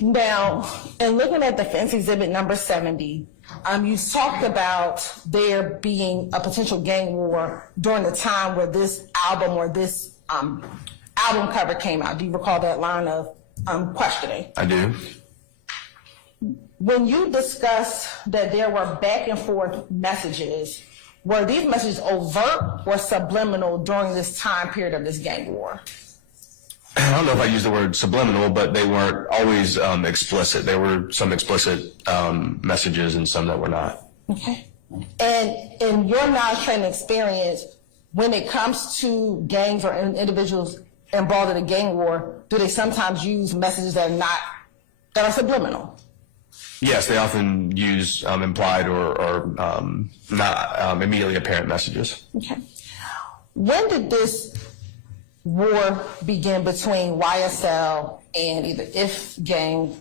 Now, in looking at defense exhibit number 70, you talked about there being a potential gang war during the time where this album or this album cover came out. Do you recall that line of questioning? I do. When you discuss that there were back and forth messages, were these messages overt or subliminal during this time period of this gang war? I don't know if I use the word subliminal, but they weren't always explicit. There were some explicit messages and some that were not. Okay. And in your knowledge, training, experience, when it comes to gangs or individuals involved in a gang war, do they sometimes use messages that are subliminal? Yes, they often use implied or not immediately apparent messages. Okay. When did this war begin between YSL and either If Gang?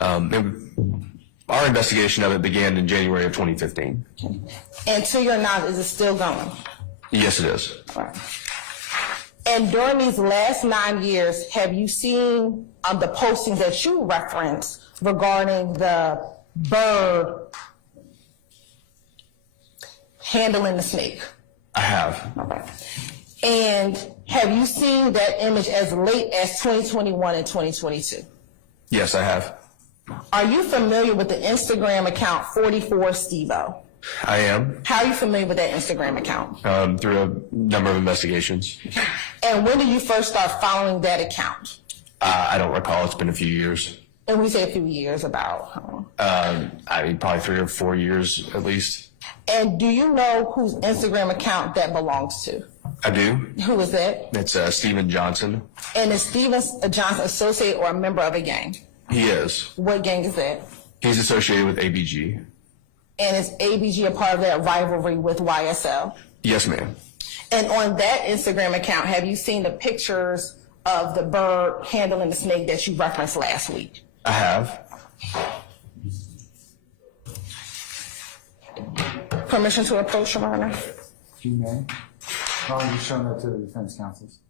Our investigation of it began in January of 2015. Okay. And to your knowledge, is it still going? Yes, it is. All right. And during these last 9 years, have you seen the postings that you referenced regarding the bird handling the snake? I have. Okay. And have you seen that image as late as 2021 and 2022? Yes, I have. Are you familiar with the Instagram account 44Stevo? I am. How are you familiar with that Instagram account? Through a number of investigations. And when did you first start following that account? I don't recall. It's been a few years. And we say a few years about? I mean, probably 3 or 4 years at least. And do you know whose Instagram account that belongs to? I do. Who is that? It's Steven Johnson. And is Steven Johnson associated or a member of a gang? He is. What gang is that? He's associated with ABG. And is ABG a part of that rivalry with YSL? Yes, ma'am. And on that Instagram account, have you seen the pictures of the bird handling the snake that you referenced last week? I have. Permission to approach, Your Honor? You may. How long have you shown that to the defense counsels?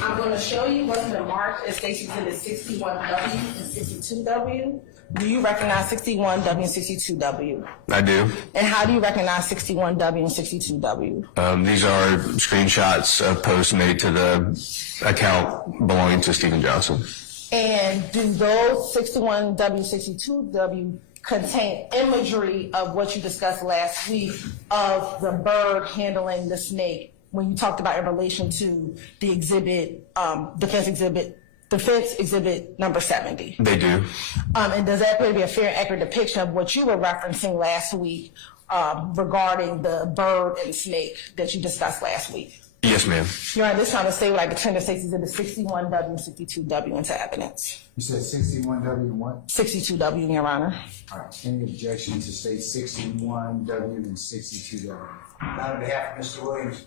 I'm going to show you what's been marked as stations in the 61W and 62W. Do you recognize 61W and 62W? I do. And how do you recognize 61W and 62W? These are screenshots of posts made to the account belonging to Steven Johnson. And do those 61W, 62W contain imagery of what you discussed last week of the bird handling the snake when you talked about in relation to the exhibit, defense exhibit number 70? They do. And does that appear to be a fair and accurate depiction of what you were referencing last week regarding the bird and snake that you discussed last week? Yes, ma'am. Your Honor, this time to say like the defendant states in the 61W and 62W into evidence. You said 61W and what? 62W, Your Honor. All right. Any objection to state 61W and 62W? Not on behalf of Mr. Williams.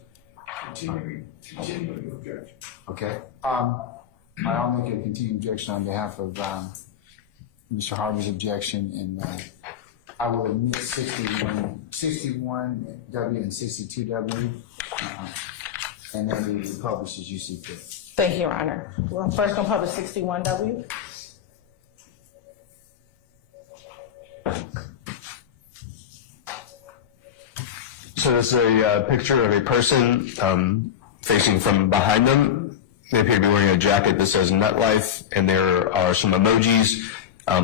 Continue to object. Okay. I'll make a continued objection on behalf of Mr. Harvey's objection, and I will admit 61W and 62W, and then be published as you see fit. Thank you, Your Honor. Well, I'm first going to publish 61W. So this is a picture of a person facing from behind them. They appear to be wearing a jacket that says Nutlife, and there are some emojis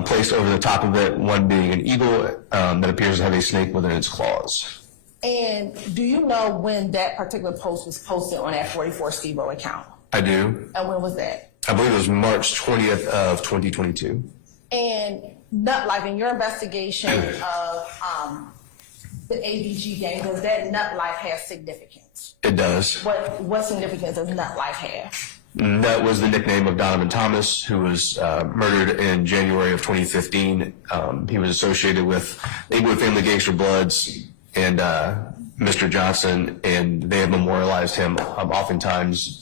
placed over the top of it, one being an eagle that appears to have a snake within its claws. And do you know when that particular post was posted on that 44Stevo account? I do. And when was that? I believe it was March 20th of 2022. And Nutlife, in your investigation of the ABG gang, does that Nutlife have significance? It does. What significance does Nutlife have? That was the nickname of Donovan Thomas, who was murdered in January of 2015. He was associated with Inglewood Family Gangster Bloods and Mr. Johnson, and they have memorialized him oftentimes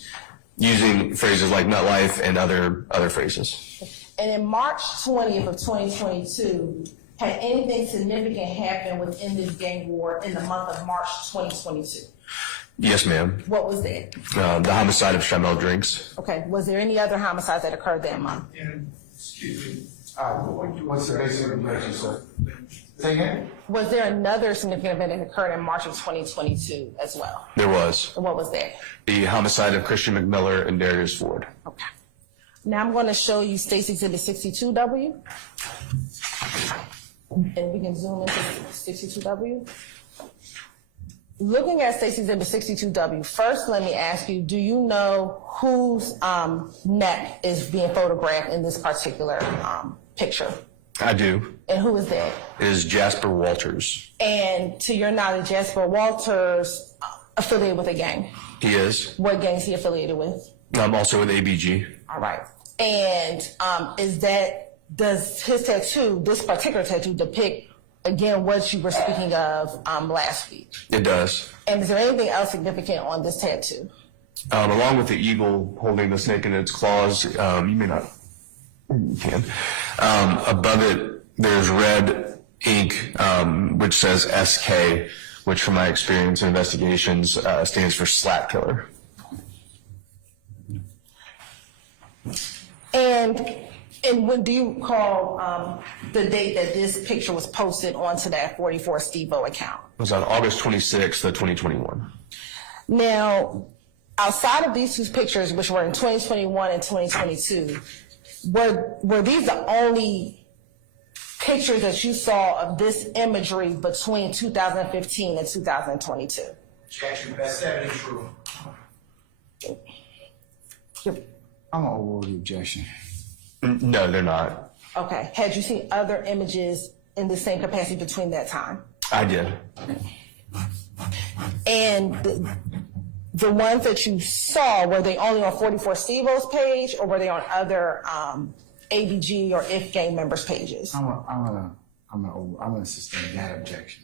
using phrases like Nutlife and other phrases. And in March 20th of 2022, had anything significant happened within this gang war in the month of March 2022? Yes, ma'am. What was that? The homicide of Shymel Drinks. Okay, was there any other homicides that occurred that month? And, excuse me. What's the basic objection, sir? Say again? Was there another significant event that occurred in March of 2022 as well? There was. And what was that? The homicide of Christian McMiller and Darius Ford. Okay. Now I'm going to show you State's Exhibit 62W. And we can zoom into 62W. Looking at State's Exhibit 62W, first let me ask you, do you know whose neck is being photographed in this particular picture? I do. And who is that? It is Jasper Walters. And to your knowledge, Jasper Walters affiliated with a gang. He is. What gang is he affiliated with? I'm also with ABG. All right. And does his tattoo, this particular tattoo, depict, again, what you were speaking of last week? It does. And is there anything else significant on this tattoo? Along with the eagle holding the snake in its claws, you may not, you can. Above it, there's red ink, which says SK, which from my experience in investigations stands for Slap Killer. And when do you recall the date that this picture was posted onto that 44 Steve-O account? It was on August 26th of 2021. Now, outside of these two pictures, which were in 2021 and 2022, were these the only pictures that you saw of this imagery between 2015 and 2022? Objection, that's 70 true. I'm gonna overrule the objection. No, they're not. Okay. Had you seen other images in the same capacity between that time? I did. And the ones that you saw, were they only on 44 Steve-O's page, or were they on other ABG or IF gang members' pages? I'm gonna sustain that objection.